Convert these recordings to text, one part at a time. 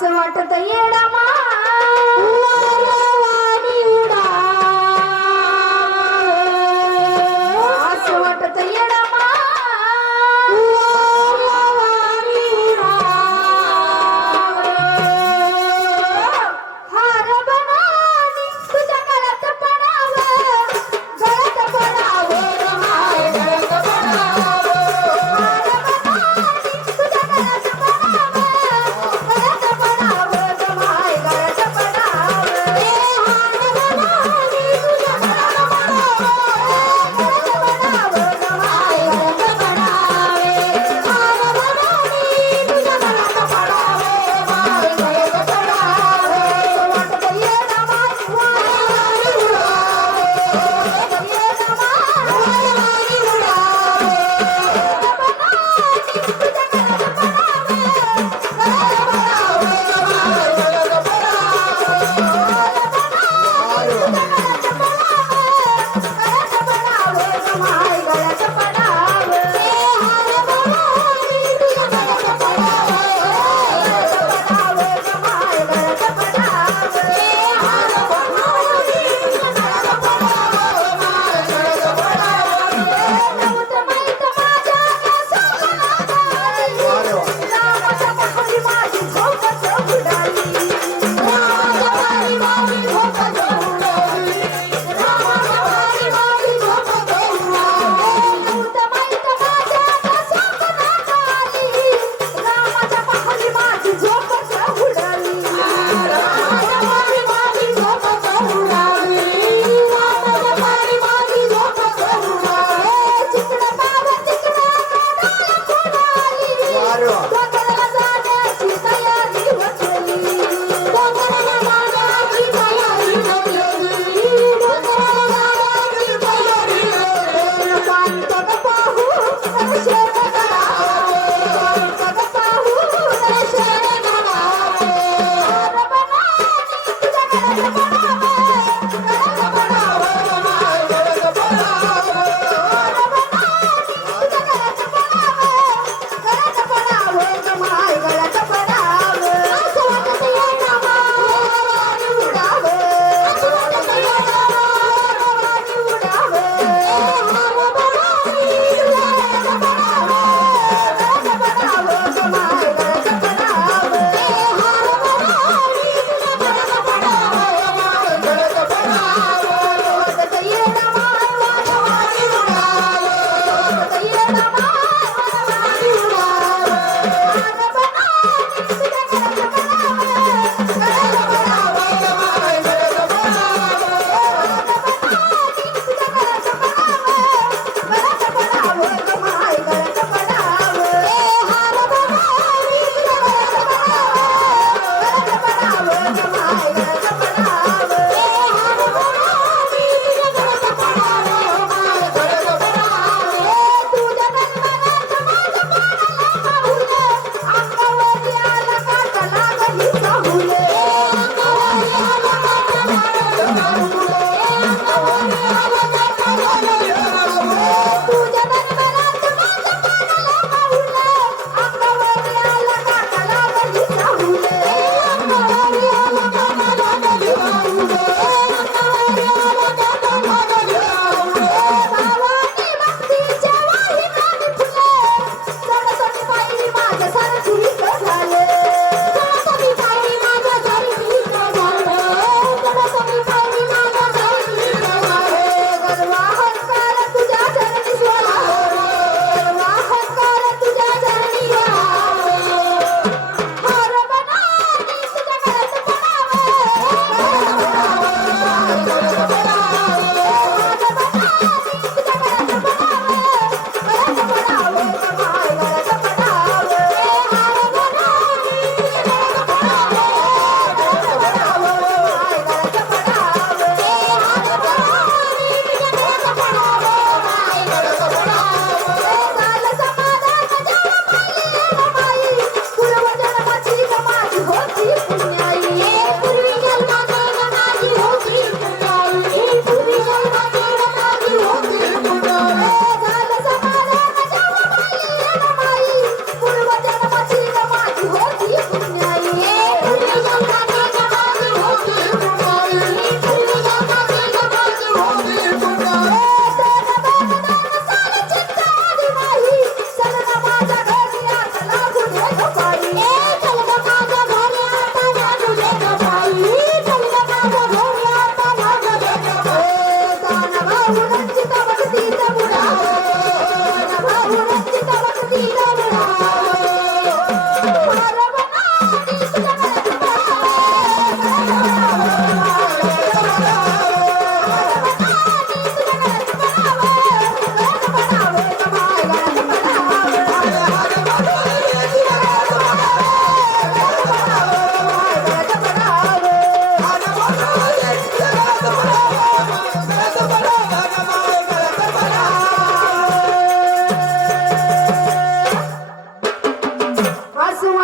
మనసు అటు తయ్యడమా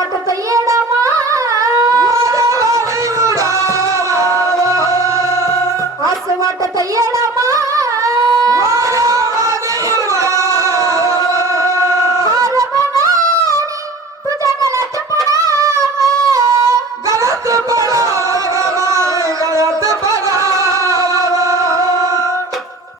करता येईल